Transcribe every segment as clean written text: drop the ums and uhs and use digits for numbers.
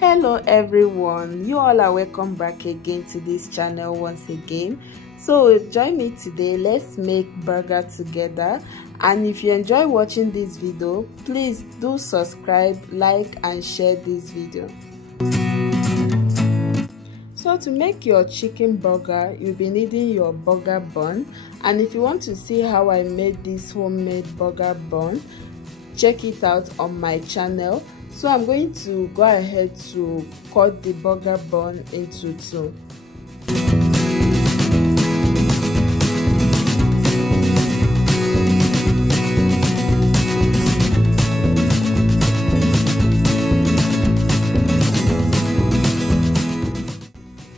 Hello everyone, you all are welcome back again to this channel once again. So join me today, let's make burger together. And if you enjoy watching this video, please do subscribe, like and share this video. So to make your chicken burger, you'll be needing your burger bun. And if you want to see how I made this homemade burger bun, check it out on my channel. So I'm going to go ahead to cut the burger bun into two.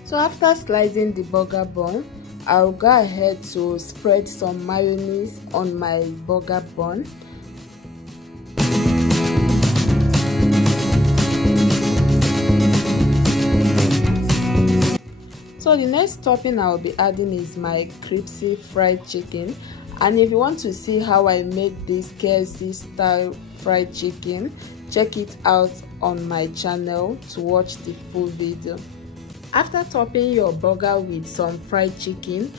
So after slicing the burger bun, I'll go ahead to spread some mayonnaise on my burger bun. So the next topping I'll be adding is my crispy fried chicken. And if you want to see how I make this KFC style fried chicken, check it out on my channel to watch the full video. After topping your burger with some fried chicken,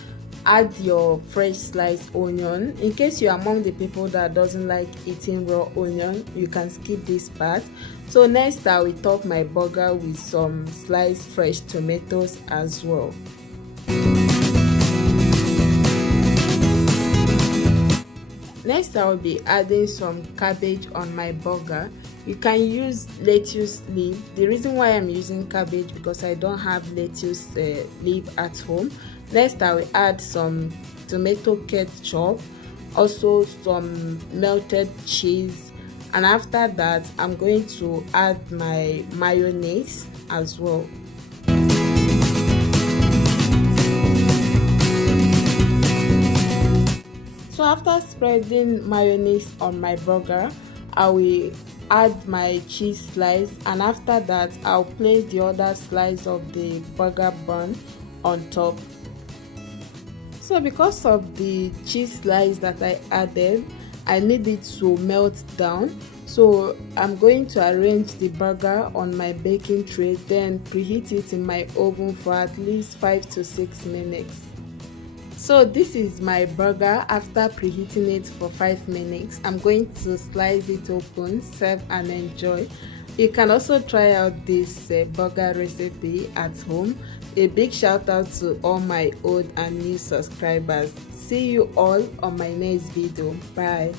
add your fresh sliced onion. In case you're among the people that doesn't like eating raw onion, you can skip this part. So next I will top my burger with some sliced fresh tomatoes as well. Next I will be adding some cabbage on my burger. You can use lettuce leaf. The reason why I'm using cabbage because I don't have lettuce leaf at home. Next I will add some tomato ketchup, also some melted cheese, and after that I'm going to add my mayonnaise as well. So after spreading mayonnaise on my burger, I will add my cheese slice, and after that I'll place the other slice of the burger bun on top. So because of the cheese slice that I added, I need it to melt down. So I'm going to arrange the burger on my baking tray, then preheat it in my oven for at least 5 to 6 minutes. So this is my burger after preheating it for 5 minutes. I'm going to slice it open, serve and enjoy. You can also try out this burger recipe at home. A big shout out to all my old and new subscribers. See you all on my next video. Bye.